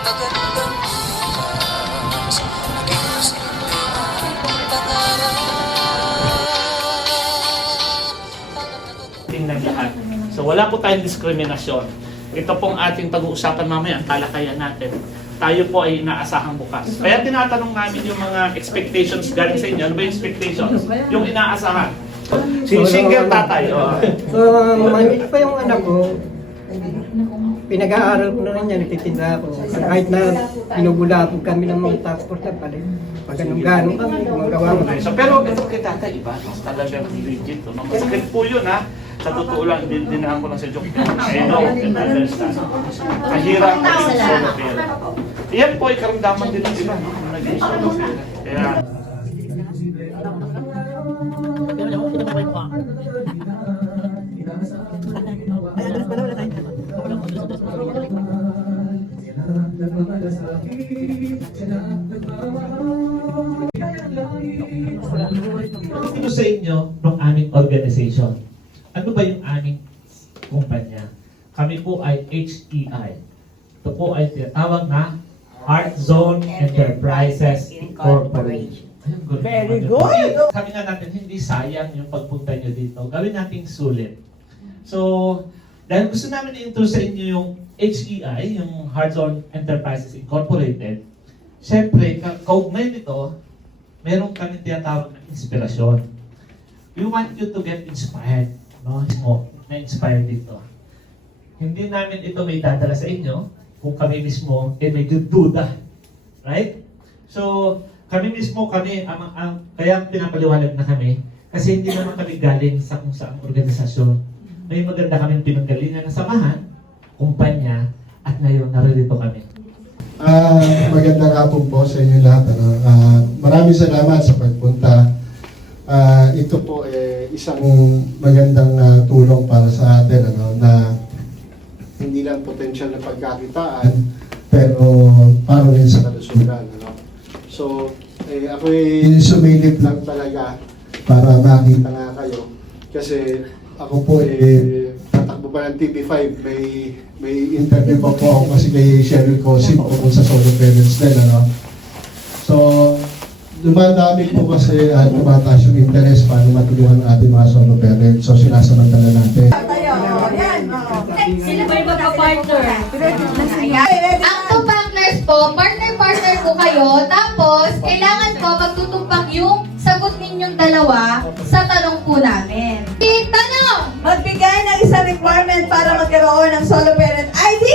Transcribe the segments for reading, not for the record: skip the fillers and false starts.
Magandang bukas, naging simple ang pangarap. Tingnan lahat. So wala po tayong diskriminasyon. Ito pong ating pag-uusapan mamaya, ang talakayan natin. Tayo po ay inaasahang bukas. Kaya tinatanong namin yung mga expectations galing sa inyo. Ano ba yung expectations? Yung inaasahan. Si single tatay. Oh. So, maliit pa yung anak ko, pinag-aaral ko na rin yan, nagtitinda ako. Kahit na binubulabog kami ng mga tax force na pala. Pag anong-ganong kami, gumagawa mo. So, pero ito kay tatay, iba. Mas talagang legit. No? Mas script po yun, ha? Sa totoo lang, dinaan ko lang sa joke. I know, and understand. Mahirap maging solo parent. Iyan po ay karamdaman din ng iba, no? Naging solo parent. Kaya, Ito sa inyo ng aming organization. Ano ba yung aming kumpanya? Kami po ay HEI. Ito po ay tinatawag na Heart Zone Enterprises Incorporated. Very good! Sabi nga natin, hindi sayang yung pagpunta nyo dito. Gawin nating sulit. So, dahil gusto namin i-intro sa inyo yung HEI, yung Heart Zone Enterprises Incorporated, syempre, kaugnay nito, meron kami tinatawag na inspirasyon. We want you to get inspired. No? Na-inspire dito. Hindi namin ito may dadala sa inyo kung kami mismo may duda. Right? So, kami mismo, kaya pinapaliwanag na kami kasi hindi naman kami galing sa kung saang organisasyon. May maganda kaming pinanggalingan na samahan, kumpanya, at ngayon naririto kami. Magandang hapon po sa inyo lahat. Maraming salamat sa pagpunta. Ito po isang magandang tulong para sa atin na hindi lang potensyal na pagkakitaan pero para rin sa kalusugan. So, ako'y sumilip lang talaga para makita nga kayo kasi ako po tatakbo pa ng TV5, may interview pa po ako kasi kay Cheryl Cosim tungkol sa solo parents din, So, dumadami po kasi tumataas yung interest para matulungan ang ating mga solo parents. So, sinasamantala natin. Sila ba yung magpa-partner? Ang two partners po, partner-partner po kayo, tapos kailangan po magtutumpak yung sagot ninyong dalawa sa tanong po namin. Tanong! Magbigay ng isang requirement para magkaroon ng solo parent ID!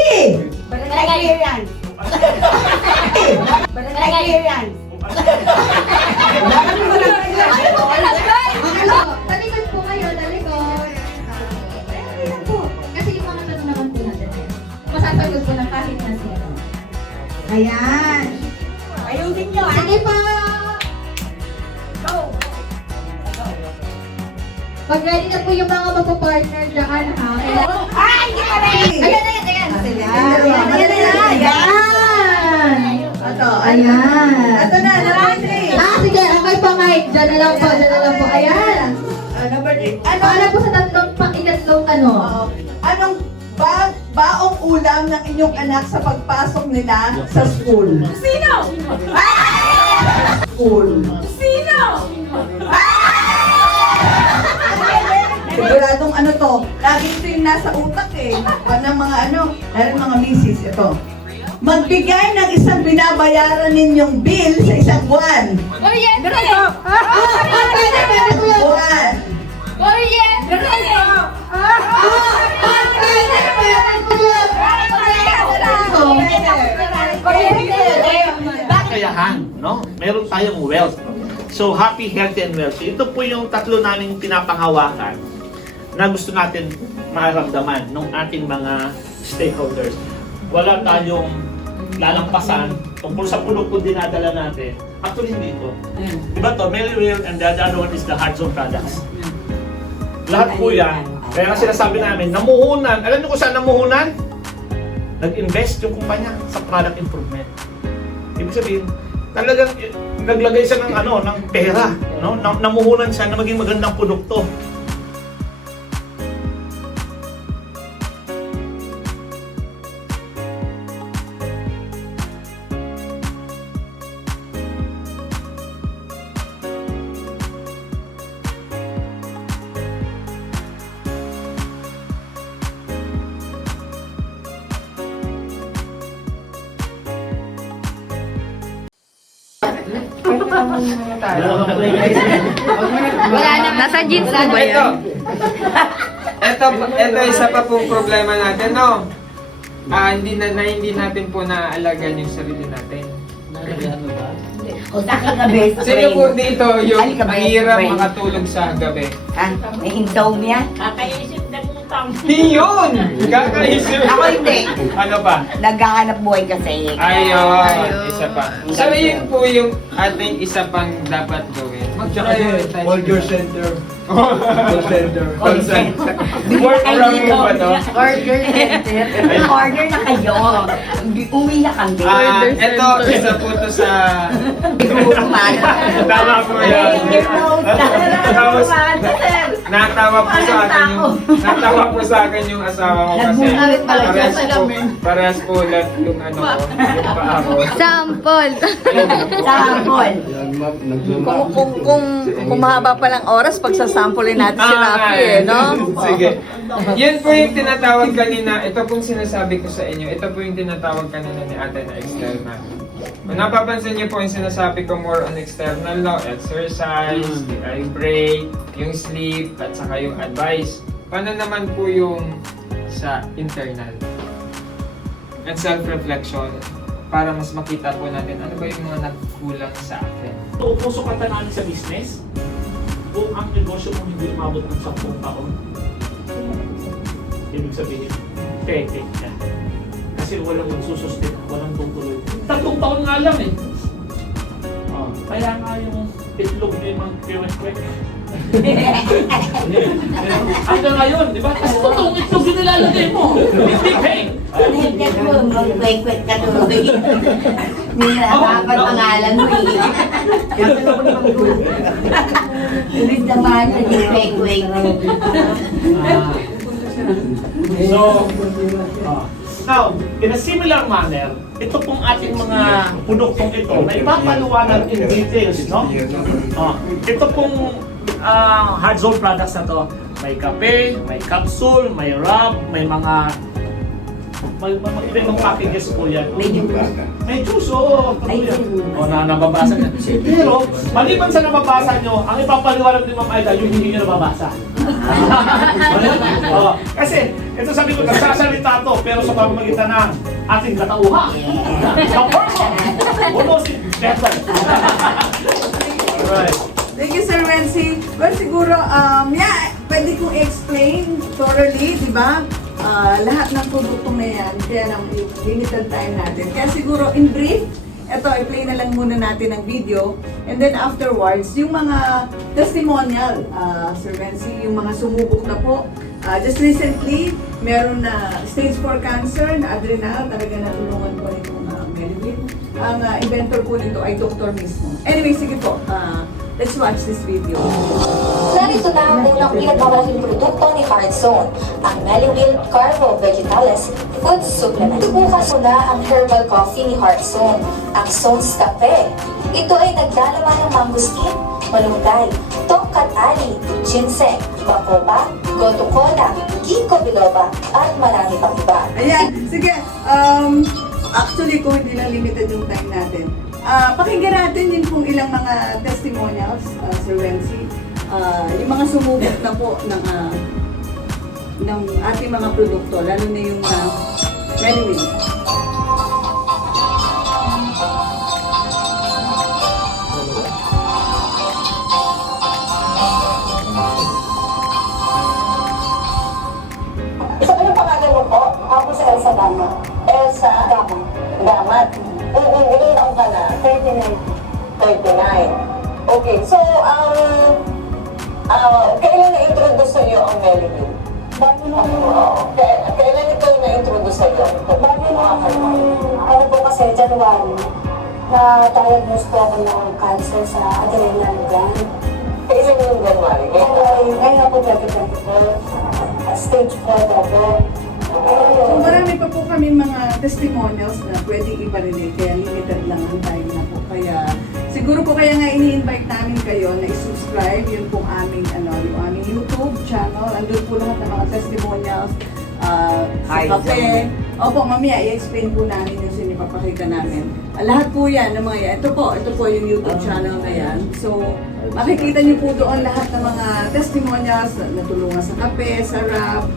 Experience! Experience! Talikod po kayo, talikod. Talikod po. Kasi yung mga tanong naman po natin, masasagot po ng kahit na sino. Ayan. Ayusin nyo, ha? Sige po! Go! Pag ready na po yung mga magpa-partner dyan, ha? Hindi pa ready! Ayan! Ito, Ayan! Ito na, number 3. Sige, okay po, Mike. Diyan na lang po. Ayan! Number 3. Para po sa pang-ikatlong tanong. Anong baong ulam ng inyong anak sa pagpasok nila sa school? Sino? School. Sino? Siguradong to, laging ito yung nasa utak ng mga lalo mga misis, ito. Magbigay ng isang binabayaran ninyong bill sa isang buwan. Kuryente! Buwan. Kuryente! kakayahan, no? Meron tayong wealth. So, happy, healthy, and wealthy. Ito po yung tatlo naming pinapanghawakan na gusto natin maramdaman ng ating mga stakeholders. Wala tayong lalampasan tungkol sa product dinadala natin. Actually, hindi ito. Diba to? Melly and the other one is the Heart Zone products. Lahat po yan. Kaya nga sinasabi namin, namuhunan. Alam niyo kung saan namuhunan? Nag-invest yung kumpanya sa product improvement. Ibig sabihin, talagang naglagay siya ng pera, no? Namuhunan siya na maging magandang produkto. Nasa jeans po ba yan? Ito isa pa pong problema natin, no? Hindi natin po naaalagaan yung sarili natin. O gabi. Sino po dito yung Halika, mahirap friend. makatulog sa gabi? Ha? May insomnia? Di yun! Kakaisip. Ako hindi. Ano pa? Naghahanap buhay kasi. Ayun, isa pa. So, yun po yung ating isa pang dapat gawin. Mag-prioritize. Hold your center. Call center. Work from mo ba to? Order center. Order na kayo. Uwi na kami. Ito, isa po to sa... Gumawa. Tama po yan. Tapos, natawa po sa akin yung asawa ko kasi parehas po left yung ano ko, yung paa ko. Sample. Sample. Kung mahaba pa lang oras, pagsasampulin natin si Rafi, no? Sige. Yun po yung tinatawag kanina, ito pong sinasabi ko sa inyo, ito po yung tinatawag kanina ni ate na external. Kung napapansin niyo po yung sinasabi ko more on external, no? Exercise, yung break, yung sleep, at saka yung advice. Paano naman po yung sa internal? And self-reflection para mas makita po natin ano ba yung mga nagkulang sa akin. Puso ka namin sa business, kung ang negosyo mo hindi umabot ng 10 taon, ibig sabihin, peke ka. Kasi walang magsusustain, walang tutuloy. 3 taon nga lang eh. Kaya nga yung itlog na yung mga kiwek-kwek. Hanggang ngayon, di ba? Kasi totoong itlog yung nilalagay mo. Hindi peke. Hindi mo, mag-kwek-kwek ka tuloy. Hindi na dapat pangalan mo eh. Ibig naman, nag-kwek-kwek. So, now, in a similar manner, ito pong ating mga produktong ito na ipapaliwanag in details, no? Ito pong hard zone products na to, may kape, may capsule, may rub, may mga ibang packages po yan. May juice. May juice, oo. Nababasa niya. Pero, maliban sa nababasa nyo, ang ipapaliwanag ni Ma'am Aida, yung hindi nyo nababasa. Kasi, ito sabi ko, nagsasalita to, pero sa pamamagitan ng ating katauhan. The person who knows it better. Alright. Thank you, Sir Renzi. Well, siguro, pwede kong explain thoroughly, di ba? Lahat ng produktong na yan, kaya ng limited time natin. Kaya siguro, in brief, eto, i-play na lang muna natin ang video. And then afterwards, yung mga testimonial, Sir Renzi, yung mga sumubok na po. Just recently, meron na stage 4 cancer na adrenal, talaga natulungan po nitong Melvin. Ang inventor po nito ay doktor mismo. Anyway, sige po, let's watch this video. Narito na ang unang pinakamalaking produkto ni Heart Zone, ang Melvin Carbo Vegetalis Food Supplement. Bukas na ang herbal coffee ni Heart Zone, ang Zone's Cafe. Ito ay naglalaman ng mangustin, malunggay, tongkat ali, ginseng, bacopa, gotu cola, ginkgo biloba, at marami pang iba. Ayan, sige. Actually, kung hindi na limited yung time natin, pakinggan natin din kung ilang mga testimonials, Sir Renzi. Yung mga sumubok na po ng ating mga produkto, lalo na yung Melvin. So, ano pangalan mo po? Ako si Elsa Gama. Elsa Gama. Gamat. Ilan taon ka na? 39. 39. Okay, so, kailan na-introduce sa iyo ang Melvin? Bago na kailan ito na-introduce sa iyo? Bago na ano po kasi, January, na-diagnose po ako ng cancer sa adrenal gland. Kailan yung January? Ngayon po, 2024. Stage 4 po. So, marami pa po kami mga testimonials na pwedeng i-relate, kaya limited lang ang time na po. Kaya siguro po kaya nga ini-invite namin kayo na i-subscribe yun pong aming, yung aming YouTube channel. Andun po lahat ng mga testimonials sa kape, Opo, mamaya i-explain po namin yung sinipapakita namin. Lahat po yan ng mga yan. Ito po yung YouTube channel na yan. So, makikita niyo po doon lahat ng mga testimonials na natulungan sa kape, sa rap,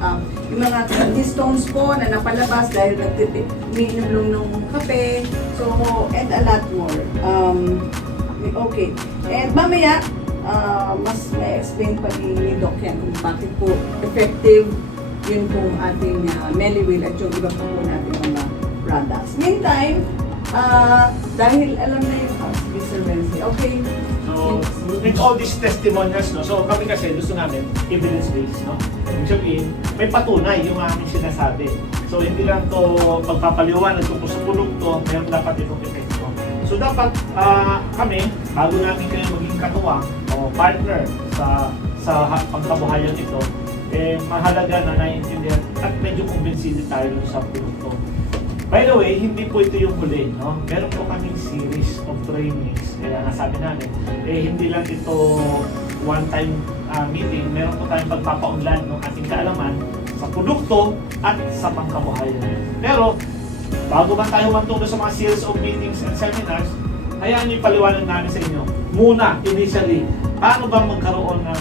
yung mga kidney stones po na napalabas dahil umiinom ng kape. So, and a lot more. Okay. And mamaya, mas may explain pa ni Doc yan kung bakit po effective yun pong ating Meliwil at yung iba po natin mga products. Meantime, dahil alam na yung sige Sir Wency, okay. So, with all these testimonials, no, so kami kasi gusto namin evidence-based, no? Ibig sabihin, may patunay yung aming sinasabi. So, hindi lang to pagpapaliwanag tungkol sa produkto, meron dapat itong epekto. So, dapat kami, bago namin kayo maging katuwang o partner sa pagkabuhayan ito, mahalaga na naiintindihan at medyo kumbinsido tayo sa produkto. By the way, hindi po ito yung huli, no? Meron po kaming series of trainings. Kaya nasabi namin, hindi lang ito one-time meeting. Meron po tayong pagpapaunlad ng ating kaalaman sa produkto at sa pangkabuhayan. Pero, bago man tayo magtungo sa mga series of meetings and seminars, hayaan niyo ipaliwanag namin sa inyo. Muna, initially, paano ba magkaroon ng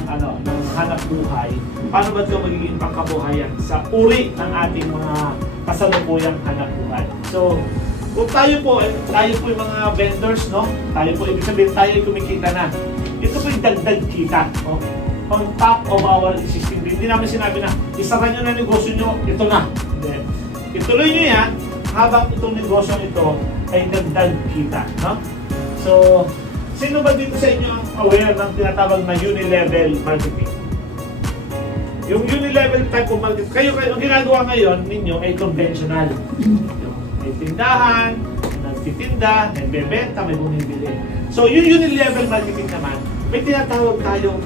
hanap buhay? Paano ba ito magiging pangkabuhayan sa uri ng ating mga kasalukuyang hanap buhay? So, kung tayo po yung mga vendors, no? Tayo po, ibig sabihin tayo ay kumikita na. Ito po yung dagdag kita, no? On top of our existing. Hindi namin sinabi na, isara nyo na negosyo nyo, ito na. Hindi. Ituloy nyo yan, habang itong negosyo ito ay dagdag kita, no? So, sino ba dito sa inyo ang aware ng tinatawag na unilevel marketing? Yung unilevel type of marketing, kayo ang ginagawa ngayon ninyo ay conventional. May tindahan, nagtitinda, nagbebenta, may bumibili. So, yung unilevel marketing naman, may tinatawag tayong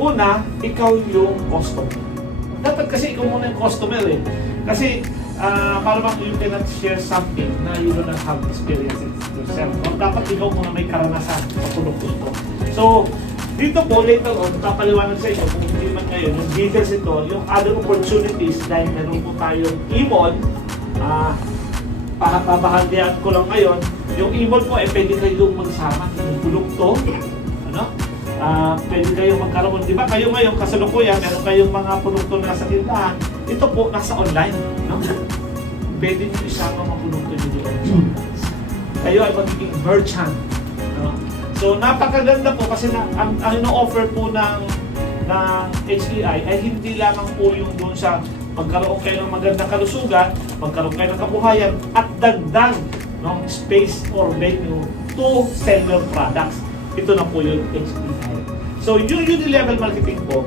una, ikaw yung customer. Dapat kasi ikaw muna yung customer eh. Kasi, para bang you cannot share something na you don't have experience yourself. No? Dapat ikaw muna may karanasan sa produkto ito. So, dito po, later on, papaliwanag sa inyo kung hindi man ngayon, yung details ito, yung other opportunities dahil meron po tayong e-mall, pabahaldihan ko lang ngayon, yung e-mall po, pwede kayong magsama ng produkto, ano? Pwede kayong magkaroon, di ba? Kayo ngayon, kasalukuyan, meron kayong mga produkto na nasa tindahan, ito po, nasa online, no? Pwede nyo isama mga produkto nyo doon. Kayo ay magiging merchant, no? So, napakaganda po kasi ang ino-offer po ng HEI ay hindi lamang po yung doon sa magkaroon kayo ng magandang kalusugan, magkaroon kayo ng kabuhayan, at dagdag, no, space or venue to sell your products. Ito na po yung HEI. So, yung unilevel marketing po,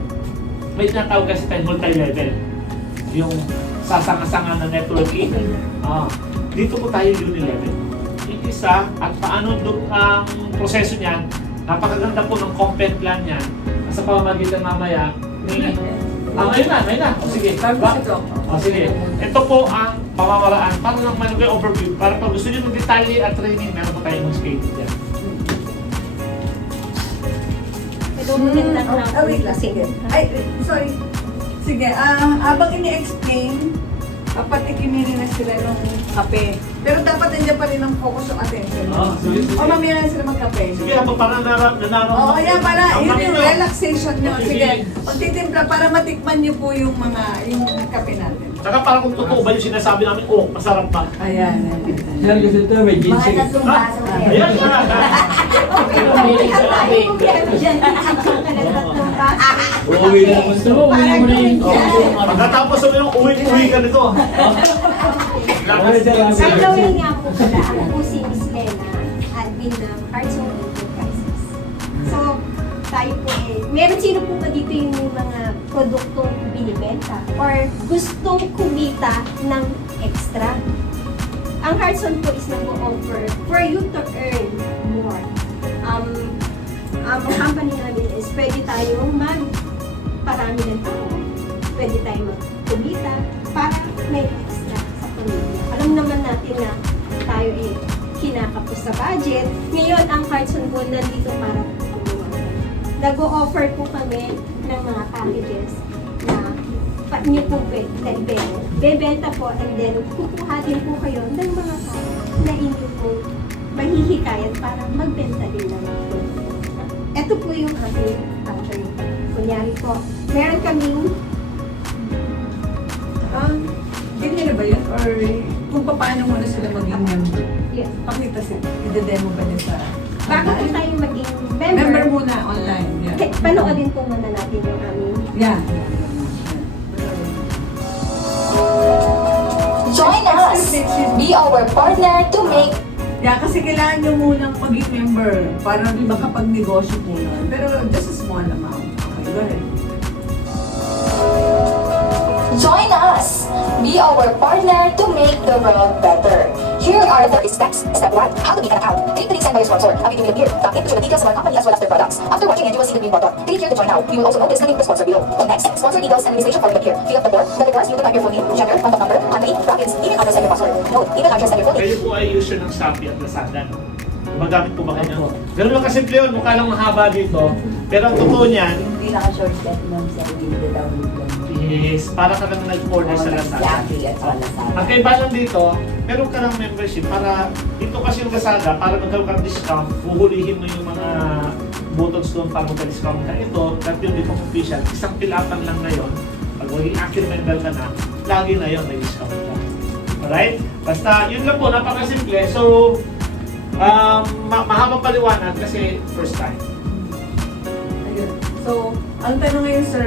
may tinatawag kasi tayo multi-level. Yung sasanga-sanga na networking. Dito po tayo unilevel. Isa at paano doon ang proseso niyan, napakaganda po ng content plan niyan sa pamamagitan mamaya ni ngayon na. O sige. Sige. Ito po ang pamamaraan para lang may overview para pag gusto niyo ng detalye at training, meron po tayong schedule diyan. Wait lang, sige. Ay, sorry. Sige, habang ini-explain, patikimin na sila ng kape. Pero dapat nandiyan pa rin ang focus ng attention. Sige. O mamaya na sila magkape. Sige, ako para nanaraw. Oo, yan para, yun yung relaxation nyo. Sige, magtitimpla para matikman nyo po yung kape natin. Saka para kung totoo ba yung sinasabi namin, masarap ba? Ayan. Yan kasi ito, may Mga ginseng. tatlong baso yan. Ayan na. Uwi na naman ito. Uwi na mo na yung Pagkatapos sabi nung uwi ka nito. Sir Joey nga po pala, ako po si Miss Lena, admin ng Heartzone Enterprises. So, tayo po meron sino po ba dito yung mga produktong binibenta or gustong kumita ng extra? Ang Heartzone po is nag-offer for you to earn more. Ang company namin is pwede tayong magparami ng tao, pwede tayong magkumita para may extra sa pamilya. Alam naman natin na tayo kinakapos sa budget. Ngayon, ang Heartzone po nandito para tulungan. Nag-o-offer po kami ng mga packages na niyo po bebenta po, and then kukuha din po kayo ng mga tao na inyo po mahihikayat para magbenta din ng food. Ito po yung ating factory. Kunyari po, meron kaming Ganyan na ba yun? Or kung paano muna sila maging member? yes, Pakita sila. Ide-demo ba din sa... bago po tayo maging Member muna online. Yeah. panoodin po muna natin yung aming Yeah. Join us! Be our partner to make Yeah, kasi kailangan nyo munang maging member para makapag-negosyo po nun. Pero just a small amount. Okay, go ahead. Join us! Be our partner to make the world better. Here are the steps. Step 1. How to make an account. Click the link sent by your sponsor. A video will appear. Tap in to show the details of our company as well as their products. After watching it, you will see the green button. Click here to join now. You will also notice the link to sponsor below. Next, sponsor details and administration form will appear. Fill up the form. That requires you to type your full name, gender, contact number, company, brackets, email address, and your password. Note, email address and your full name. Kayo po ay user ng Shopee at Lazada, no? Gumagamit po ba kayo? Ganun lang kasimple yun, mukha lang mahaba dito. Pero ang totoo niyan, Hindi naka-shortcut nun sa hindi download lang. is para ka lang nag-order sa Lazada. Ang kaiba lang dito, meron ka ng membership para, dito kasi yung Lazada, para magkaroon ka ng discount, huhulihin mo yung mga buttons doon para magka-discount ka. Ito, dahil yung dito official, isang pilapan lang na yun. Pag maging active member ka na, lagi na yun, may discount ka. Alright? Basta, yun lang po, napakasimple. So, mahabang paliwanag kasi first time. Ayun. So, ang tanong ngayon, sir,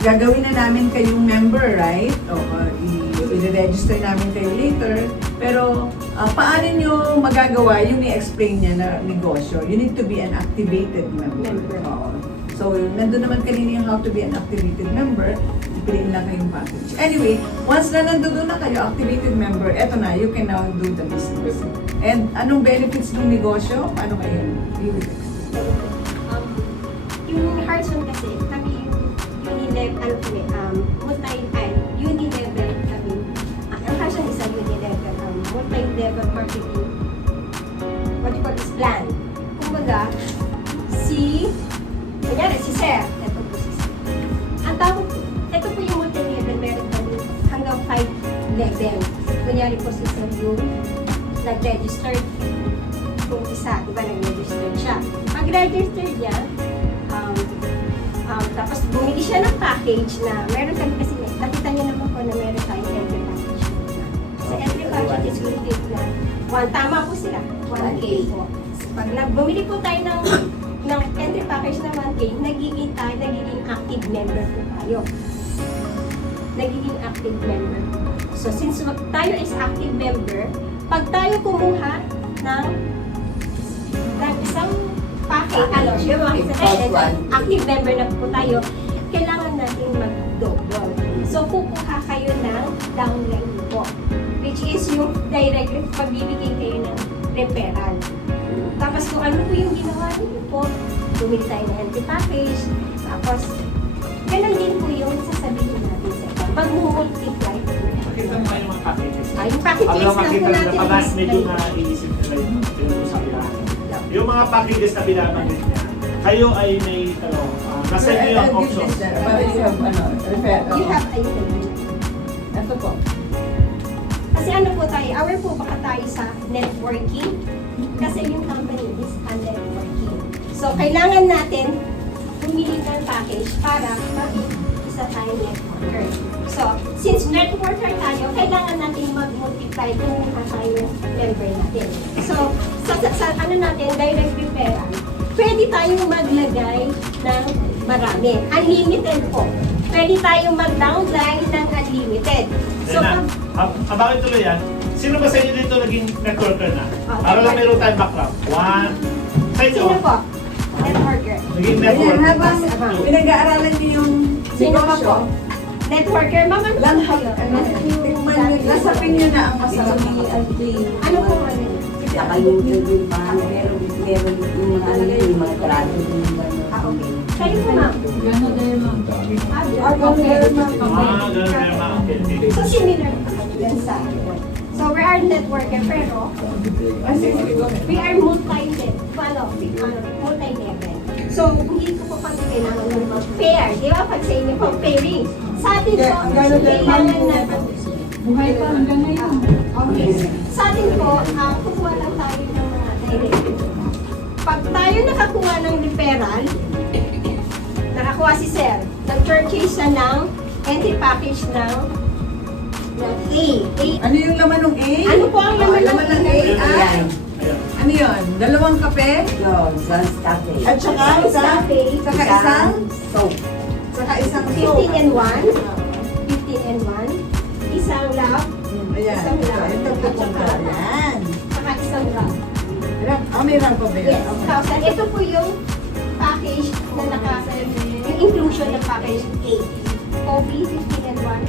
gagawin na namin kayong member, right? O, i-register namin kayo later. Pero, paano nyo magagawa yung i-explain niya na negosyo? You need to be an activated member. Oo. So, nandun naman kanina yung how to be an activated member. Ipiliin lang kayong package. Anyway, once na nandun na kayo, activated member, eto na, you can now do the business. And anong benefits ng negosyo? Paano kayo? You will explain. yung Hearthstone kasi, kami Unilever kami. Ang Hearthstone is a Unilever, multi-level marketing, what you call this, plan. Kumbaga, kunyari, si Sir, ito po si Sir. Ang tawag, ito po yung multi-level, meron kami hanggang 5 level. Kunyari po si Sir yung nag-register kung isa, diba nag-register siya. Pag-register niya, tapos bumili siya ng package na meron kami kasi nakita niyo naman po na meron tayong entry package. Sa entry package is limited na tama po sila, 1K po. Pag bumili po tayo ng entry package na 1K, nagiging active member po tayo. Nagiging active member. So since tayo is active member, pag tayo kumuha ng isang package, active member na po tayo, kailangan natin mag-double. So, kukuha kayo ng downline po, which is yung direct pagbibigay kayo ng referral. Tapos kung ano po yung ginawa niyo po, bumili tayo ng empty package, tapos ganun din po yung sasabihin natin sa iba. Pag-multiply po. Makita mo yung mga packages. Yung packages Alam lang po makita natin. nila pala, medyo naiisip nila yung sa bilangan. Yung mga packages na binabanggit niya, kayo ay may, nasa inyo yung options. Para you have, referral. You have a Ito po. Kasi ano po tayo, aware po baka tayo sa networking? Kasi yung company is a networking. So, kailangan natin pumili ng package para maging isa tayong networker. So, since networker tayo, kailangan natin mag-multiply kung mukha tayo ng member natin. So, sa ano natin, direct referral, pwede tayong maglagay ng marami. Unlimited po. Pwede tayong mag-downline ng unlimited. So, Bakit tuloy yan? Sino ba sa inyo dito naging networker na? Para lang meron tayong background. One. Sa inyo? sino po? Networker. Naging Ayan, networker. habang pinag-aaralan niyo yung Sino pa negosyo, po? Networker. Mama, ano lang po kayo? nasapin niyo na ang masarap na Ano po ano? Naka-YouTube pa, meron yung mga ano yun, yung mga trado yung Okay. Kayo po, ma'am. Ganun din, ma'am. Okay. So, similar pa kami dyan sa So, we are networker, pero we are multi-level. So, hindi ko po kami kailangan ng mag-pair. Di ba? Pag sa inyo po, pairing. Sa atin po, kailangan na buhay pa hanggang ngayon. Okay. Sa atin po, kukuha lang tayo ng mga direct. Pag tayo nakakuha ng referral, nakakuha si Sir, nag-purchase na ng entry package ng A. Ano yung laman ng A? Ano po ang laman ng laman ng A? Ayan. Ano yun? Dalawang kape? No, just cafe. At saka isang soap. Saka isang 15 and 1. 15 and 1. Isang lap. Ayan. Isang lap. Ito po kung Yan. Saka isang lap. May rank pa ba yun? Yes. Tapos, ito po yung package na yung inclusion ng package A. Coffee, 15 and 1,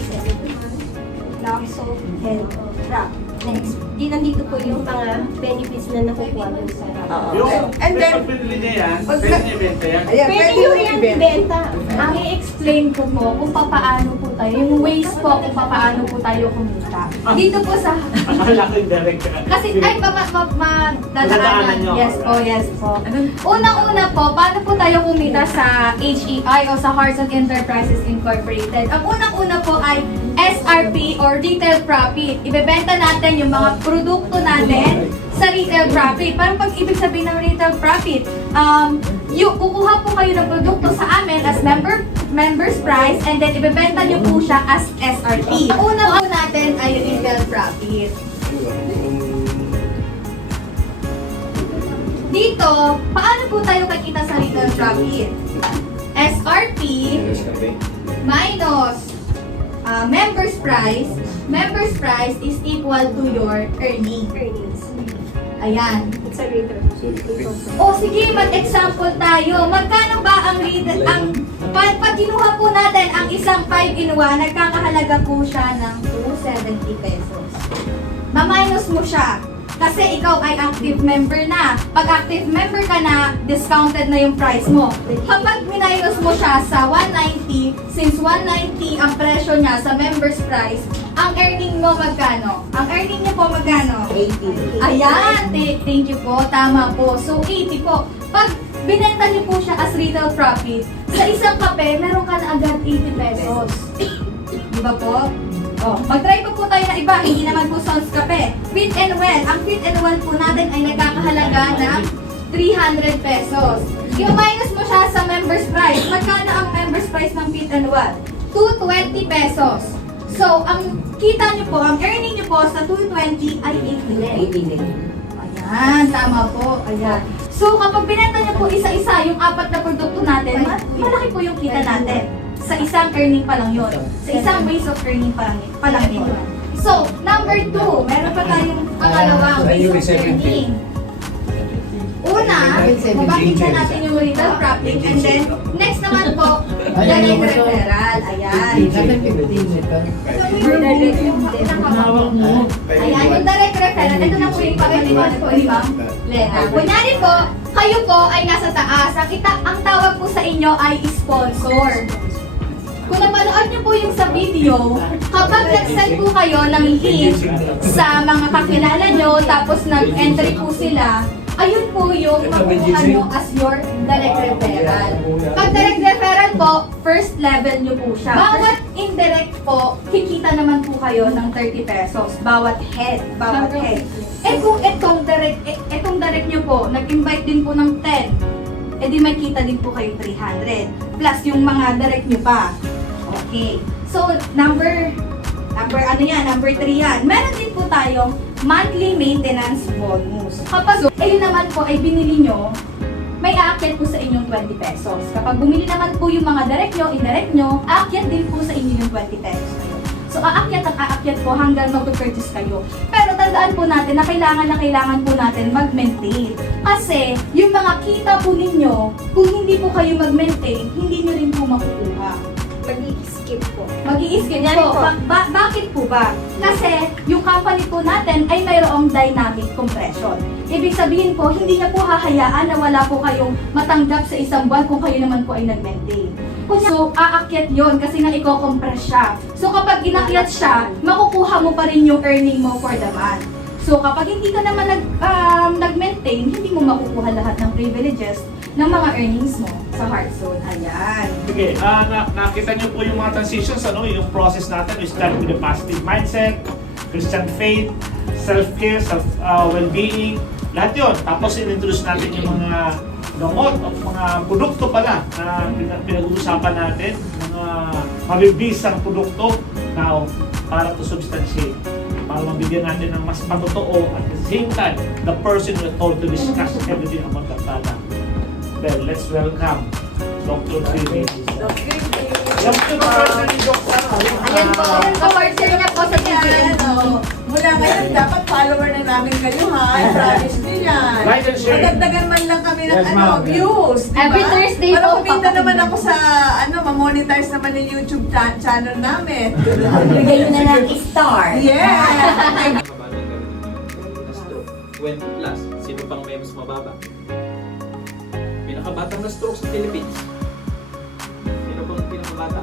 71. Lap, soap, and wrap. Next, nandito po yung mga benefits na nakukuha mo sa wrap. Yung And then, pag pinili niya yan, pwede niya ibenta yan. Ayan, Pwede yung yung ibenta. ibenta. Ang i-explain ko po kung papaano po tayo, yung ways po kung papaano po tayo kumita. Dito po sa, Akala ko yung direct. kasi ay madadaanan. Madadaanan nyo. Yes po. Unang-una po, paano po tayo kumita sa HEI o sa Hearts and Enterprises Incorporated? Ang unang-una po ay SRP or retail profit. Ibebenta natin yung mga produkto natin sa retail profit. Parang pag ibig sabihin ng retail profit, kukuha po kayo ng produkto sa amin as members price and then ibebenta nyo po siya as SRP. Ang una po natin ay retail profit. Dito, paano po tayo kikita sa retail profit? SRP minus members price is equal to your earnings. Ayan. It's a retail. O sige, mag-example tayo. Magkano ba ang pag kinuha po natin ang isang 5-in-1, nagkakahalaga po siya ng 270 pesos. Ma-minus mo siya. Kasi ikaw ay active member na. Pag active member ka na, discounted na yung price mo. Kapag minus mo siya sa 190, since 190 ang presyo niya sa members price, ang earning mo magkano? Ang earning niyo po magkano? 80. Ayan, thank you po. Tama po. So, 80 po. Pag binenta niyo po siya as retail profit, sa isang kape, meron ka na agad 80 pesos. Di ba po? Oh, mag-try po tayo na iba, hindi naman po Sons Kape. Fit and Well. Ang Fit and Well po natin ay nagkakahalaga ng 300 pesos. Yung minus mo siya sa members price. Magkano ang members price ng Fit and Well? 220 pesos. So, ang kita nyo po, ang earning nyo po sa 220 ay 80. Ayan, tama po. Ayan. So, kapag binenta nyo po isa-isa yung 4 na produkto natin, malaki po yung kita natin. Sa isang earning pa lang yun. Sa isang ways of earning pa lang yun. So, number 2, meron pa tayong pangalawang ways of earning. Una, mabakita natin yung retail profit and then next naman po, direct referral. Ayan. Ayan, yung direct referral. Ito na po yung pagkaliwan po ni Ma'am Lena. Kunyari po, kayo po ay nasa taas. Ang tawag po sa inyo ay sponsor. Kung napanood niyo po yung sa video, kapag nag-send po kayo ng link sa mga kakilala nyo, tapos nag-entry po sila, ayun po yung makukuha nyo as your direct referral. Pag direct referral po, first level nyo po siya. Bawat indirect po, kikita naman po kayo ng 30 pesos. Bawat head. Eh kung itong direct nyo po, nag-invite din po ng 10, edi may kita din po kayo 300. Plus yung mga direct nyo pa. Okay. So, number 3 yan. Meron din po tayong monthly maintenance bonus. Kapag ayun naman po ay binili nyo, may aakyat po sa inyong 20 pesos. Kapag bumili naman po yung mga direct nyo, indirect nyo, aakyat din po sa inyo yung 20 pesos na yun. So, aakyat po hanggang mag-purchase kayo. Pero tandaan po natin na kailangan po natin mag-maintain. Kasi, yung mga kita po ninyo, kung hindi po kayo mag-maintain, hindi nyo rin po makukuha. Mag-i-skip po. Mag-i-skip po. Bakit po ba? Kasi yung company po natin ay mayroong dynamic compression. Ibig sabihin po, hindi niya po hahayaan na wala po kayong matanggap sa isang buwan kung kayo naman po ay nag-maintain. So, aakyat yon kasi nga i-compress siya. So, kapag inakyat siya, makukuha mo pa rin yung earning mo for the month. So, kapag hindi ka naman nag-maintain, hindi mo makukuha lahat ng privileges ng mga earnings mo sa Heartzone. Ayan. Sige, nakita niyo po yung mga transitions, ano, yung process natin. We start with the positive mindset, Christian faith, self-care, well-being, lahat yun. Tapos in-introduce natin yung mga gamot o mga produkto pala na pinag-uusapan natin, mga mabibisang produkto na para to substantiate, para mabigyan natin ng mas matotoo at at the same time, the person we're told to discuss everything about the product. Well, let's welcome Dr. Trini. Alam ko yung person ni Dr. Ayan po, kawardsel niya po sa Ayan, TVN. mula ngayon, dapat follower na namin kayo ha. I promise nyo yan. Like and share. Magdagdagan man lang kami ng Yes, ma'am. views. Diba? Every Thursday para po, kumita papakita. naman ako sa, ma-monetize naman yung YouTube channel namin. Bigay nyo na ng star. Yeah! 20 plus. Sino pang may mas mababa? Pinakabatang na stroke sa Philippines. Sino pang pinakabata?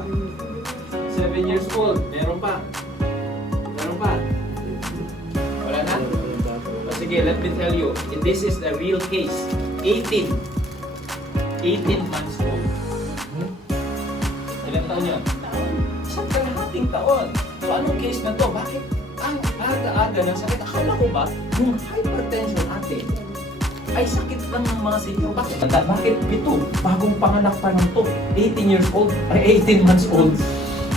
7 years old. Meron pa. Meron pa. Wala na? O sige, let me tell you. This is the real case. 18 months old. Ilang taon yun? Isang kalahating taon. So anong case na to? Bakit ang aga-aga ng sakit? Akala ko ba yung hypertension natin ay sakit lang ng mga senior? Bakit ito? Bagong panganak pa lang to. 18 years old, ay 18 months old.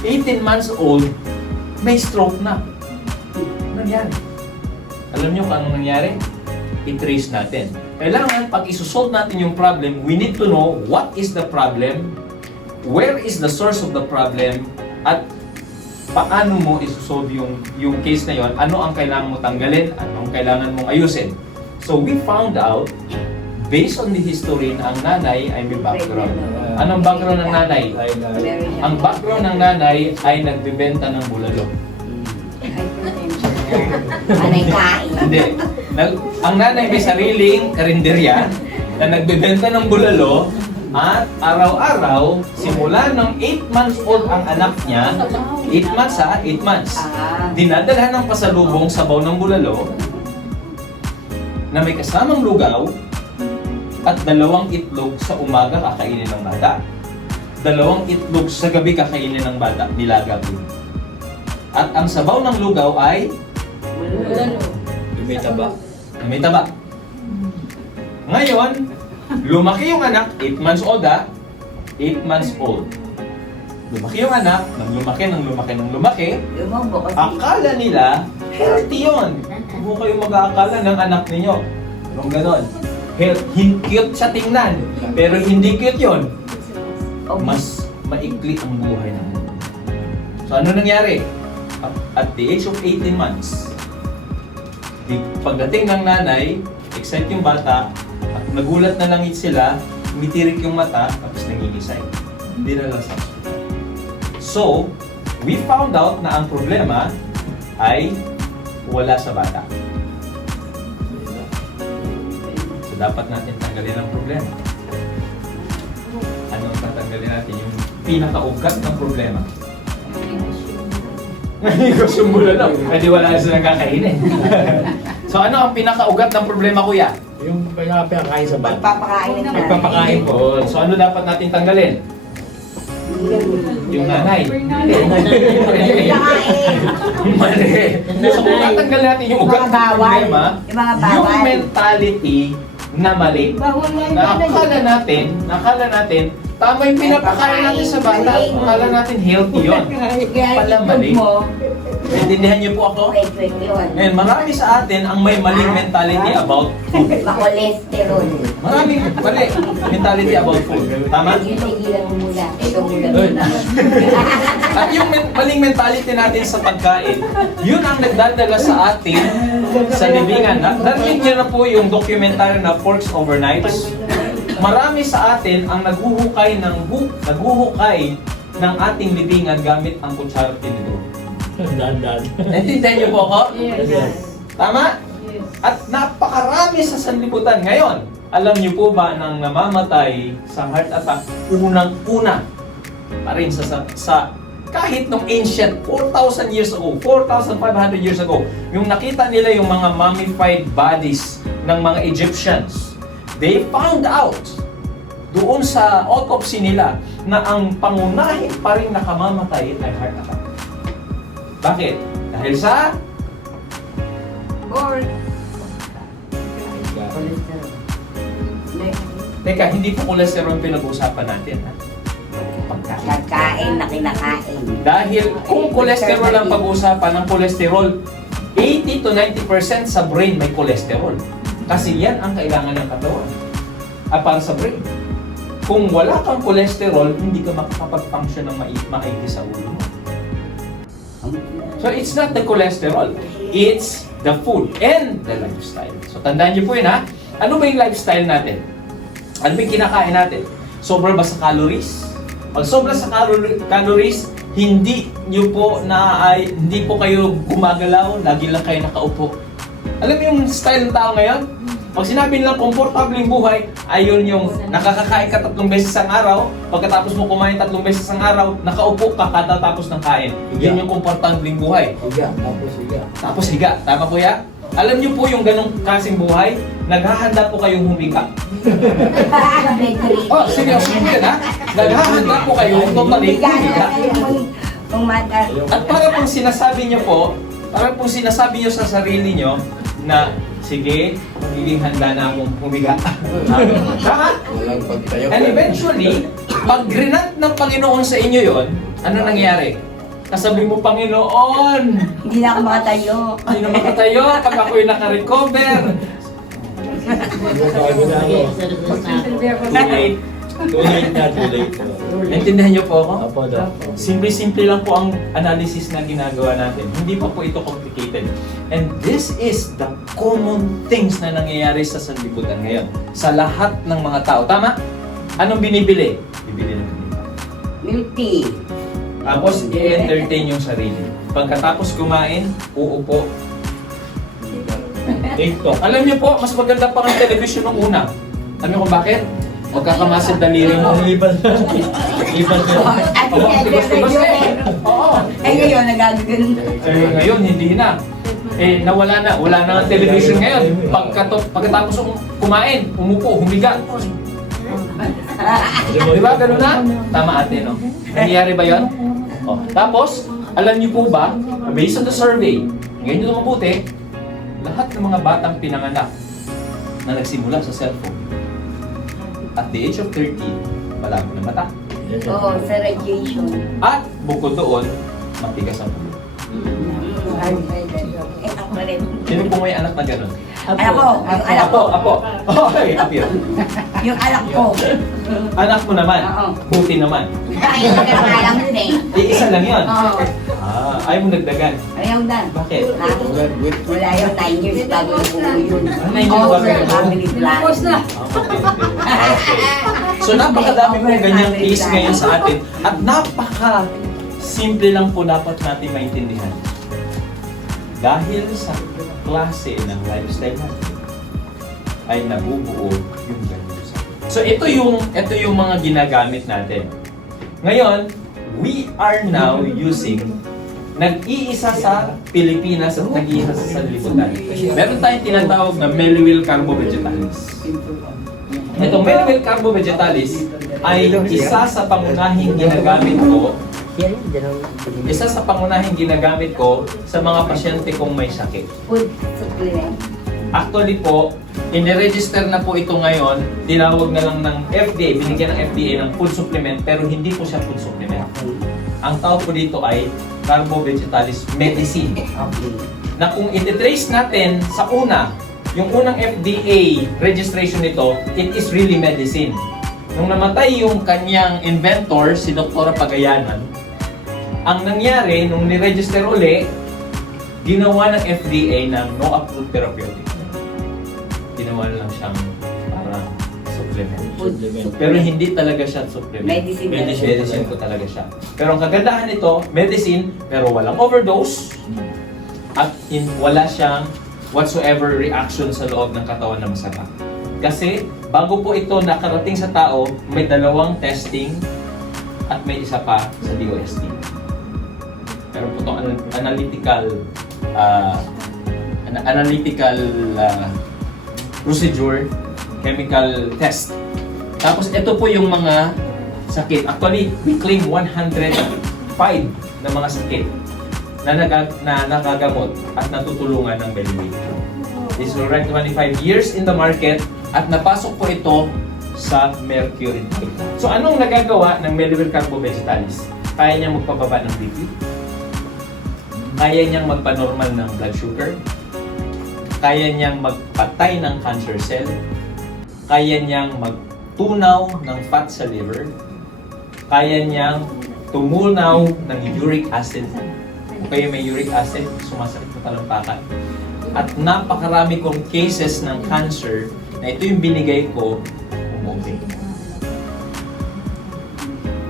18 months old, may stroke na. Ano nangyari? Alam niyo kung anong nangyari? I-trace natin. Kailangan pag isosolve natin yung problem, we need to know what is the problem, where is the source of the problem, at paano mo isosolve yung case na yon, ano ang kailangan mo tanggalin, ano ang kailangan mong ayusin. So we found out, based on the history na ang nanay ay may background. Anong background ng nanay? Ang background ng nanay ay nagbebenta ng bulalo. Anay kain. Hindi. Ang nanay may sariling karinderya na nagbebenta ng bulalo at araw-araw, simula ng 8 months old ang anak niya, 8 months ha, 8 months, dinadalhan ng pasalubong sabaw ng bulalo na may kasamang lugaw at 2 itlog sa umaga kakainin ng bata. 2 itlog sa gabi kakainin ng bata, nilaga po. At ang sabaw ng lugaw ay may taba. May taba. Ngayon, lumaki yung anak, 8 months old 8 months old. Lumaki yung anak, nang lumaki. Akala nila, healthy yun. Huwag kayo mag-aakala ng anak ninyo. Anong ganon? Cute sa tingnan, pero hindi cute yun. Mas maikli ang buhay natin. So ano nangyari? At the age of 18 months, pagdating ng nanay, excite yung bata, at nagulat na langit sila, umitirik yung mata, tapos nangingisay. Hindi na lang sa hospital. So, we found out na ang problema ay wala sa bata. So, dapat natin tanggalin ang problema. Anong tatanggalin natin? Yung pinakaugat ng problema. Nangigos yung bulalo. Kasi wala na silang kakainin. So ano ang pinakaugat ng problema, kuya? Yung pinakain sa bata. Pagpapakain ng Pagpapakain po. So ano dapat natin tanggalin? Yung nanay. Mali. So kung tatanggalin natin yung ugat ng problema, yung mentality na mali. Nakala natin, tama yung pinapakain natin sa bata. Akala natin healthy yun. Pala mali. Naintindihan niyo po ako? Ngayon, marami sa atin ang may maling mentality about food. Makolesterol. Maraming mali mentality about food. Tama? Tigilan mo muna. Ito muna. At yung maling mentality natin sa pagkain, yun ang nagdadala sa atin sa libingan. Narinig niyo na po yung documentary na Forks Over Knives. Marami sa atin ang naghuhukay ng ating libingan gamit ang kutsara at tinidor. Naintindihan niyo po ako? Yes. Tama? At napakarami sa sanlibutan ngayon. Alam niyo po ba nang namamatay sa heart attack, unang-una pa rin sa kahit nung ancient 4,000 years ago, 4,500 years ago, yung nakita nila yung mga mummified bodies ng mga Egyptians, they found out doon sa autopsy nila na ang pangunahin pa rin nakamamatay ay heart attack. Bakit? Dahil sa Board. Teka, hindi po cholesterol ang pinag-uusapan natin. Ha? Pagkain na kinakain. Dahil kung cholesterol ang pag-uusapan, ng cholesterol, 80 to 90% sa brain may cholesterol. Kasi yan ang kailangan ng katawan. Para sa brain. Kung wala kang cholesterol, hindi ka makakapag-function ng maigi sa ulo mo. So it's not the cholesterol, it's the food and the lifestyle. So tandaan niyo po yun ha. Ano ba yung lifestyle natin? Ano ba yung kinakain natin? Sobra ba sa calories? Pag sobra sa calories, hindi po kayo gumagalaw, lagi lang kayo nakaupo. Alam mo yung style ng tao ngayon? Pag sinabi nilang komportableng buhay, ayun yung nakakakain ka 3 beses ang araw, pagkatapos mo kumain 3 beses ang araw, nakaupo ka katatapos ng kain. Yan yung komportableng buhay. Tapos higa. Tama po ya? Alam niyo po yung ganong kasing buhay, naghahanda po kayong humiga. Oh, seryoso po yan ha? Naghahanda po kayo totally humiga. At para pong sinasabi niyo sa sarili niyo na sige, magiging handa na akong humiga. Tama? And eventually, pag grinat ng Panginoon sa inyo yon, ano nangyari? Kasabi mo, Panginoon, Hindi na ako makatayo. hindi na makatayo pag ako'y naka-recover. Too late na. Naintindihan niyo po ako? Simple-simple lang po ang analysis na ginagawa natin. Hindi pa po ito complicated. And this is the common things na nangyayari sa sanlibutan ngayon. Sa lahat ng mga tao. Tama? Anong binibili? Bibili ng Milk tea. Tapos, i-entertain yung sarili. Pagkatapos kumain, uupo. TikTok. Alam niyo po, mas maganda pa ang television nung una. Alam niyo kung bakit? Magkakamasid daliri mo. Liban ko. Oo. Ngayon, nagagano'n. Ngayon, hindi na. Wala na ang television ngayon. Pagkatapos kumain, umupo, humiga. Di ba? Ganun na? Tama ate, no? Nangyayari ba yun? Tapos, alam niyo po ba, based on the survey, ngayon nyo mabuti, lahat ng mga batang pinanganak na nagsimula sa cellphone, at the age of 13, malabo na mata. Oo, sa radiation. At bukod doon, matigas ang ulo. Ako rin. Sino po may anak na gano'n? Apo. Okay, appear. Yung anak ko. Anak mo naman. Oo. Buti naman. Ay, alam mo na eh. Isa lang yun. Oo. Ayaw mo nagdagan. Ayaw na. Bakit? Wala yung 9 years bago na yun. 9 years bago na? Family plan. So napakadami pong ganyang case ngayon sa atin at simple lang po dapat natin maintindihan. Dahil sa klase ng lifestyle natin ay nabubuo yung ganyan. So ito yung mga ginagamit natin. Ngayon, we are now using nag-iisa sa Pilipinas at nag-iisa sa sanlibutan. Meron tayong tinatawag na Melville Carbo Vegetalis. Itong Melville Carbo Vegetalis ay isa sa pangunahing ginagamit ko sa mga pasyente kong may sakit. Food supplement. Actually po, iniregister na po ito ngayon, tinawag na lang ng FDA, binigyan ng FDA ng food supplement, pero hindi po siya food supplement. Ang tawag po dito ay Carbo Vegetalis Medicine. Okay. Na kung ititrace natin sa yung unang FDA registration nito, it is really medicine. Nung namatay yung kanyang inventor, si Dr. Pagayanan, ang nangyari, nung niregister uli, ginawa ng FDA ng no approved therapeutic. Ginawa lang siyang parang supplement. Pero hindi talaga siya supplement. Medicine po talaga siya. Pero ang kagandahan nito, medicine, pero walang overdose at wala siyang whatsoever reaction sa loob ng katawan na masama. Kasi bago po ito nakarating sa tao, may 2 testing at may isa pa sa DOST. Pero po itong analytical procedure, chemical test. Tapos ito po yung mga sakit. Actually, we claim 105 na mga sakit na nagagamot at natutulungan ng Melway. This is already 25 years in the market at napasok po ito sa Mercury. So anong nagagawa ng Melway Carbo Vegetalis? Kaya niyang magpababa ng BP, kaya niyang magpa-normal ng blood sugar, kaya niyang magpatay ng cancer cell, kaya niyang magtunaw ng fat sa liver, kaya niyang tumunaw ng uric acid. Kaya may uric acid, sumasakit sa talampakan. At napakarami kong cases ng cancer na ito yung binigay ko, umuwi.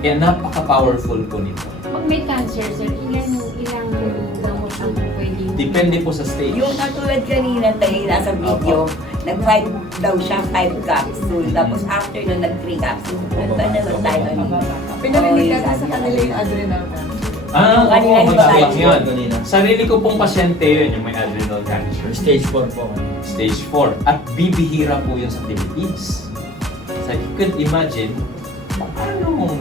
Kaya napaka-powerful po nito. Pag may cancer, sir, ilang gamot ang pwede? Depende po sa stage. Yung katulad kanina tayo nasa video, nag-5 daw siya, 5 capsule. Tapos after nun, nag-3 capsule. Punta na lang tayo nun. Pinarinig natin sa kanila yung adrenal cancer. Oo, mag-stage yun. Sarili ko pong pasyente yun, yung may adrenal cancer. Stage 4 po. Stage 4. At bibihira po yun sa Philippines. So you could imagine, paano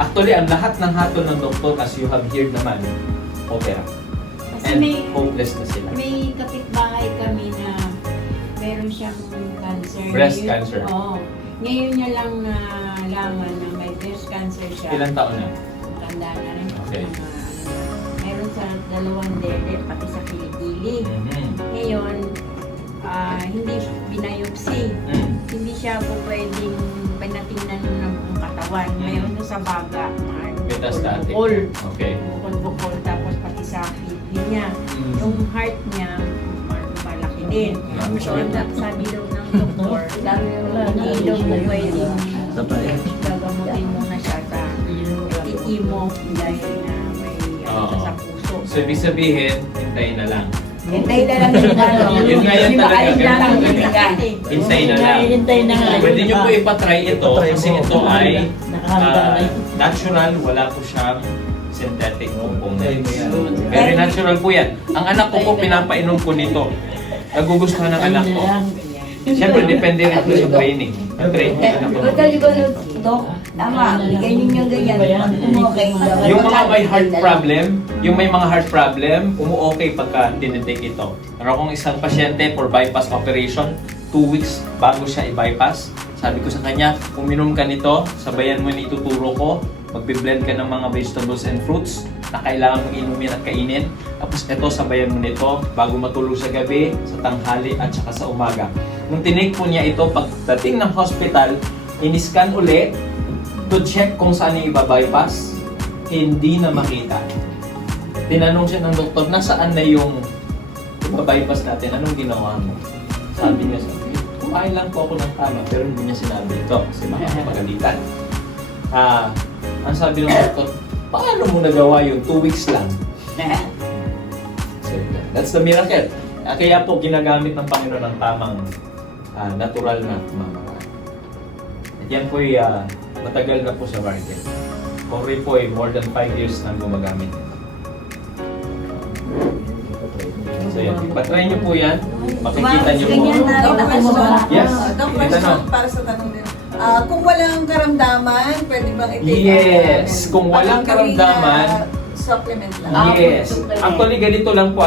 actually, ang lahat ng hatol ng doktor, as you have heard naman, opera. Kasi And may- hopeless na sila. May kapitbahay kami na meron siyang cancer. Breast Ngayon- cancer. Oo. Ngayon niya lang nalaman na may breast cancer siya. Ilang taon na? Tanda na rin. Okay. Meron sa 2 dede, pati sa kilikili. Ngayon, hindi siya binayopsi. Hindi siya po pwedeng panatingnan ng katawan. Mayroon doon sa baga. Metastatic. Bukol. Okay. Bukol. Tapos pati sa kidney niya. Yung heart niya, malaki din. So, sabi daw ng doktor, hindi daw po pwedeng gagamutin muna siya sa chemo dahil na may sa puso. So, ibig sabihin, hintayin na lang. Hintayin na lang yung ano. Yun nga yan talaga. Kailangan hininga. Hintayin na lang. Hintay na nga. Pwede nyo po ipatry ito kasi ito ay natural, wala po siyang synthetic components. Very natural po yan. Ang anak ko po, pinapainom ko nito. Nagugustuhan ng anak ko. Siyempre, depende rin po sa training. Train ko anak ko. Dok, tama. Bigay ninyo ganyan. Okay. Yung mga may heart problem, yung may mga heart problem, umu-okay pagka tinitake ito. Meron akong isang pasyente for bypass operation, 2 weeks bago siya i-bypass. Sabi ko sa kanya, uminom ka nito, sabayan mo yung ituturo ko, magbe-blend ka ng mga vegetables and fruits na kailangan mong inumin at kainin. Tapos ito, sabayan mo nito bago matulog sa gabi, sa tanghali at saka sa umaga. Nung tinake po niya ito, pagdating ng hospital, in-scan ulit to check kung saan yung iba-bypass, hindi na makita. Tinanong siya ng doktor, nasaan na yung iba-bypass natin? Anong ginawa mo? Sabi niya sa akin, kumain lang po ako ng tama, pero hindi niya sinabi ito kasi makakapagalitan. Ang sabi ng doktor, paano mo nagawa yun? 2 weeks lang. So, that's the miracle. Kaya po ginagamit ng Panginoon ng tamang natural na pamamaraan. At yan po'y matagal na po sa market. Kori po ay more than 5 years na gumagamit. So yan, ipatry nyo po yan. Makikita nyo po. Yes, Dok, kita question na. para sa tanong din. Kung walang karamdaman, pwede bang i-take Yes, kung walang karamdaman, supplement lang? yes. Actually, ganito lang po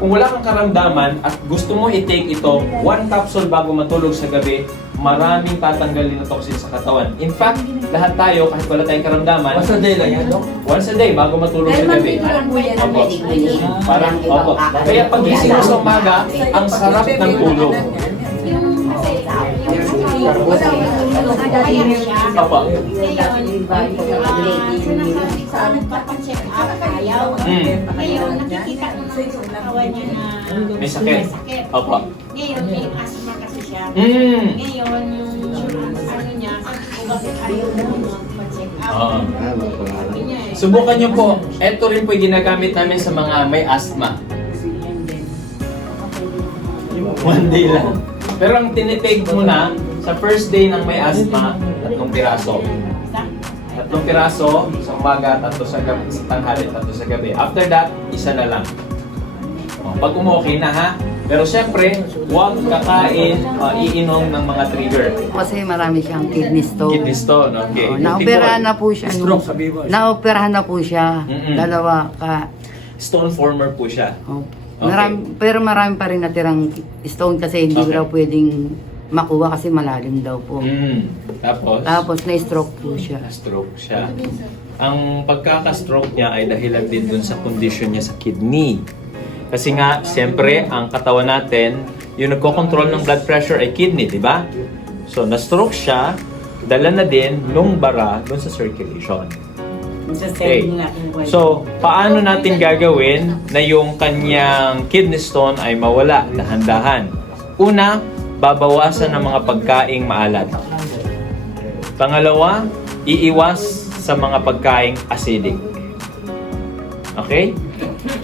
kung wala kang karamdaman at gusto mo i-take ito, 1 capsule bago matulog sa gabi, maraming tatanggalin na toxin sa katawan. In fact, lahat tayo, kahit wala tayong karamdaman, once a day lang yan, no? Once a day bago matulog sa gabi. Opo. Parang, opo. Kaya pagising mo sa umaga, ang sarap ng tulog. Opo. Nagpapacheck up, ayaw. Ngayon, nakikita ko na kawan niya na May sakit. Opo. Ngayon, may asthma kasi siya. Mm. Ngayon, yung ano niya, sabi ko bakit ayaw mo magpa-check up. Oo. Sabi niya eh. Subukan nyo po. Ito rin po yung ginagamit namin sa mga may asthma. 1 day lang. Pero ang tinitake mo na, sa first day ng may asthma, 3 piraso. 3 piraso sa umaga, 3 sa gabi, sa tanghali, 3 sa gabi. After that, 1 na lang. O, pag okay na ha, Pero syempre, huwag kakain, iinom ng mga trigger. Kasi marami siyang kidney stone. Kidney stone, okay. Oo, naoperahan na po siya. Naoperahan na po siya. Mm-mm. Dalawa ka. Stone former po siya. Oh. Okay. Pero marami pa rin natirang stone kasi hindi Okay. daw pwedeng makuha kasi malalim daw po. Tapos, na-stroke po siya. stroke siya. Ang pagkaka-stroke niya ay dahilan din dun sa condition niya sa kidney. Kasi nga, siyempre, ang katawan natin, yung nagko-control ng blood pressure ay kidney, di ba? So, na-stroke siya, dala na din nung bara dun sa circulation. Okay. So, paano natin gagawin na yung kanyang kidney stone ay mawala dahan-dahan? Una, babawasan ng mga pagkaing maalat. Pangalawa, iiwas sa mga pagkaing acidic. Okay?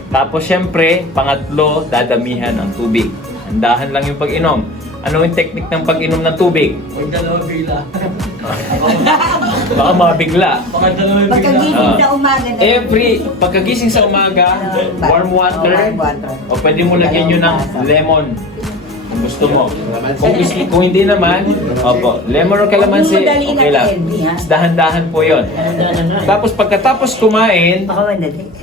Tapos syempre, pangatlo, dadamihan ng tubig. Handahan lang yung pag-inom. Ano yung technique ng pag-inom ng tubig? Huwag dalawa bigla. Baka mabigla. Pagkagising sa umaga na. Pagkagising sa umaga, warm water, o pwede mo lagyan nyo ng lemon. Kung gusto mo. Kung hindi naman, lemon or calamansi, okay lang. Dahan-dahan po yon. Tapos pagkatapos kumain,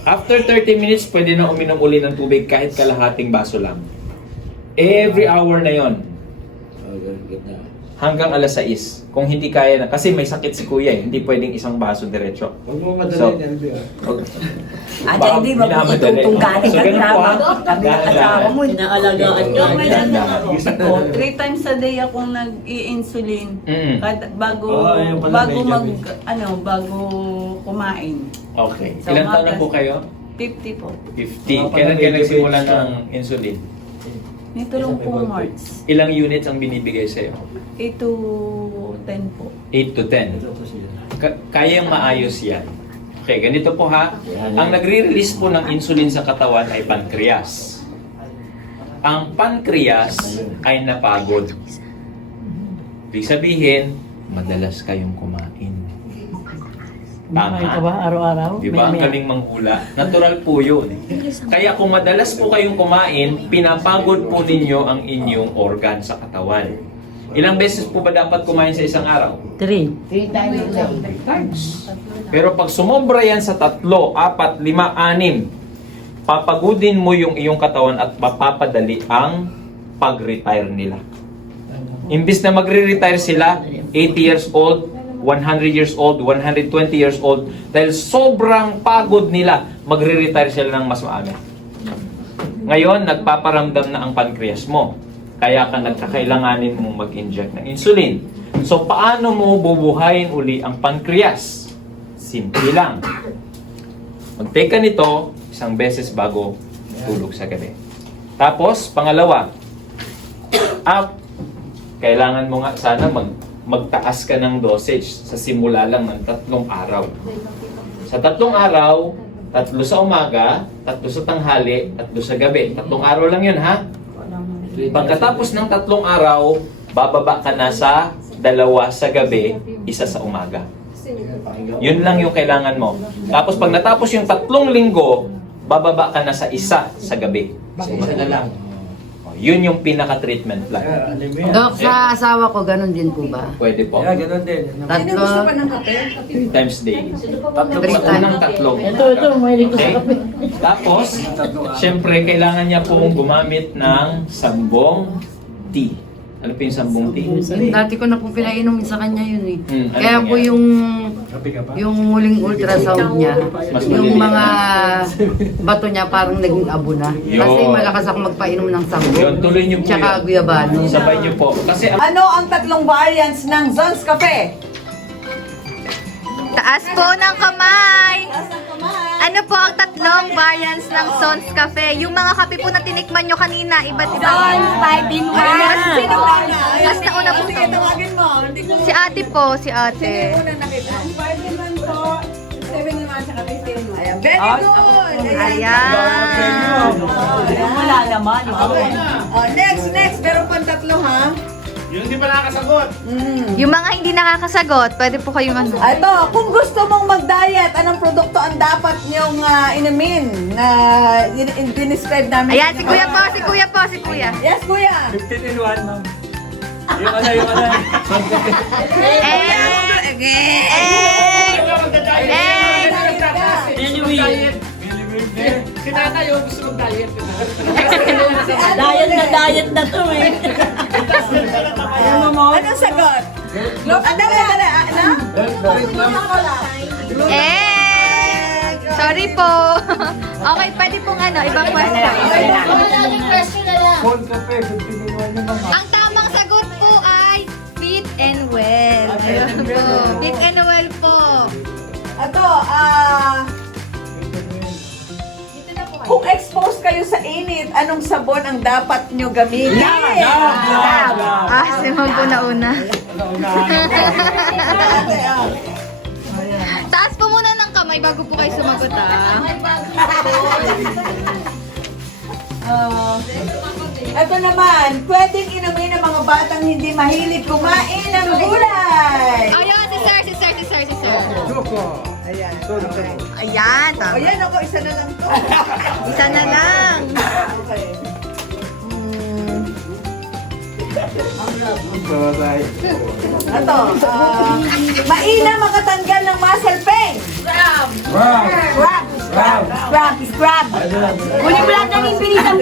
after 30 minutes, pwede na uminom uli ng tubig kahit kalahating baso lang. Every hour na yon. Hanggang alas 6. Kung hindi kaya na. Kasi may sakit si kuya hindi pwedeng isang baso diretso. Huwag mo madali yan, Bea. Hindi ba po itutunggaling So, ganun po ha. asawa mo? Inaalagaan Dahan-dahan. ko. 3 times a day akong nag-i-insulin. Bago yun pala, bago kumain. Okay. Sa Ilan taon na umaga, po kayo? 50 po. 50. Kailan kayo nagsimula ng insulin? Nito lang po March. Ilang units ang binibigay sa'yo? 8 to 10 po. 8 to 10. Kayang maayos yan. Okay, ganito po ha. Ang nagre-release po ng insulin sa katawan ay pancreas. Ang pancreas ay napagod. Ibig sabihin, madalas kayong kumain. Tama. Araw-araw? Di ba? Ang galing manghula. Natural po yun. Kaya kung madalas po kayong kumain, pinapagod po ninyo ang inyong organ sa katawan. Ilang beses po ba dapat kumain sa isang araw? 3 times. Pero pag sumobra yan sa 3, 4, 5, 6, papagodin mo yung iyong katawan at mapapadali ang pag-retire nila. Imbis na magre-retire sila, 80 years old, 100 years old, 120 years old, dahil sobrang pagod nila, magre-retire sila ng mas maaga. Ngayon, nagpaparamdam na ang pancreas mo. Kaya ka nagkakailanganin mong mag-inject ng insulin. So, paano mo bubuhayin uli ang pancreas? Simple lang. Mag-take ka nito 1 beses bago tulog sa gabi. Tapos, pangalawa, kailangan mo nga sana magtaas ka ng dosage sa simula lang ng 3 araw. Sa 3 araw, 3 sa umaga, 3 sa tanghali, 3 sa gabi. 3 araw lang yun, ha? Pagkatapos ng 3 araw, bababa ka na sa 2 sa gabi, 1 sa umaga. Yun lang yung kailangan mo. Tapos pag natapos yung 3 linggo, bababa ka na sa 1 sa gabi. Isa na lang. Yun yung pinaka-treatment plan. Dok, sa asawa ko, ganun din po ba? Pwede po. Ganun din. Sino gusto pa ng kape? 3 times daily. 3 Unang 3. Ito, mahilig ko sa Okay? kape. Tapos, syempre, kailangan niya pong gumamit ng sambong tea. Ano po yung sambong tea? Dati ko na po pinainom sa kanya yun eh. Ano Kaya po yung muling ultrasound niya, Mas yung maliliit. mga bato niya parang naging abo na. Kasi Yun. malakas ako magpainom ng sambong. Yun, tuloy niyo po Tsaka yun. guyabano. Sabay niyo po. Kasi Ano ang 3 variants ng Zon's Cafe? Taas po ng kamay! Ano po ang 3 variants ng Sons Cafe? Yung mga kape po na tinikman nyo kanina, iba't iba. Sons, 5 in 1. Sino una? Mas nauna po Sige, ito. tawagin mo. Hindi ko Si ate po, si Sino ate. yung unang nakita? 5 in 1 to. 7 in 1 sa kape. Ayan. Very good. Ayan. Wala naman. Next. Meron pang 3 ha? Yung hindi pa nakakasagot. Yung mga hindi nakakasagot, pwede po kayong ano. Ito, kung gusto mong mag-diet, anong produkto ang dapat niyong inumin na dinescribe namin? Ayan, si Kuya po, si Kuya po, si Kuya. Yes, Kuya. 15 in 1, ma'am. Yung ano. Si Nanay yung gusto mong diet. Diet na to eh. Anong sagot? Ano? Sorry po. Okay, pwede pong ano, ibang question. Ang tamang sagot po ay fit and well. Ayun po. Fit and well po. Ito, kung exposed kayo sa init, anong sabon ang dapat nyo gamitin? Si Ma'am po nauna. Taas po muna ng kamay bago po kayo sumagot Ito naman, pwedeng inumin ng mga batang hindi mahilig kumain ng gulay. Ayan, si Sir. Ayan. Ayan, tama. Ayan ako, isa na lang to. Isa na lang. Okay. Ito, mainam makatanggal ng muscle pain. Scrub. Huli mo lang ng infinita